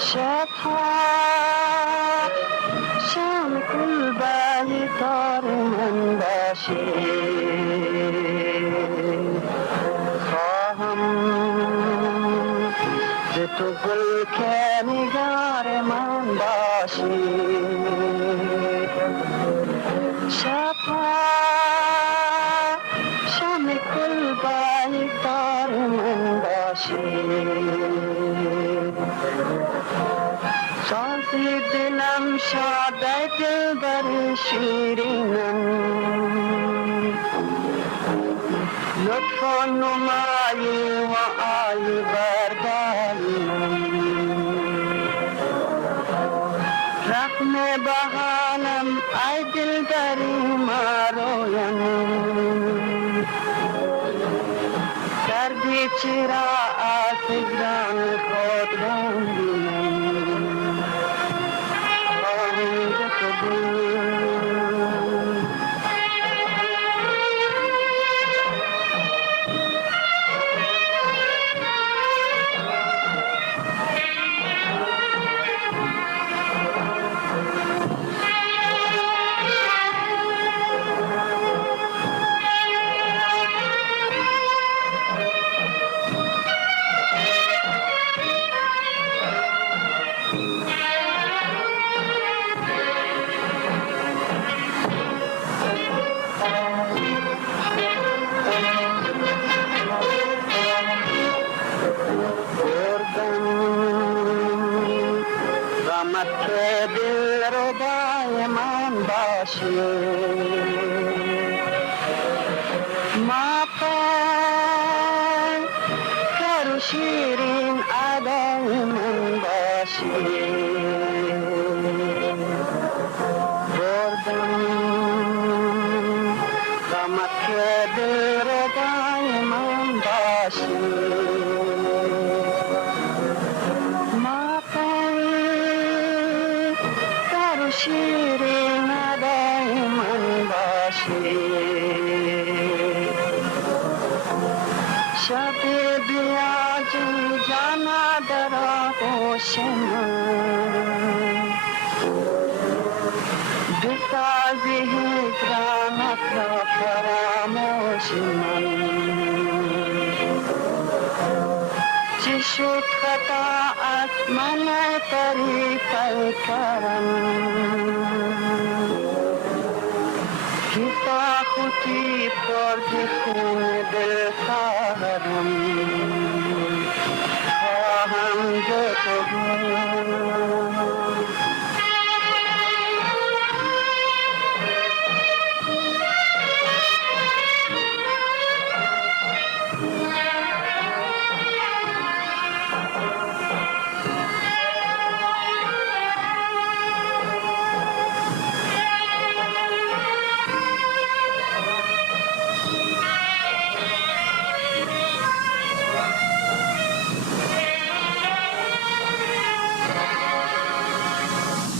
شفا شام گلبهی تار من باشی خواهم ز تو گل که نگار من باشی شفا شام گلبهی تار من باشی سازی دلم شاده دلبر شیرینم لطف نمایی و آی برداریم رقم بحالم ای دلبری مرویم دردی چرا آسیبران خود راندیم که دل ربای من باشی ما پای کر شیرین ادای من باشی بردم غمت که دل ربای من باشی شیرین ادای من باشی شب بیاجی جانا در آغوش من بسازی هجرانت را فراموش من چی شد خطا از من طریق کرم کتا خودی پرد خون دل خواهم ز تو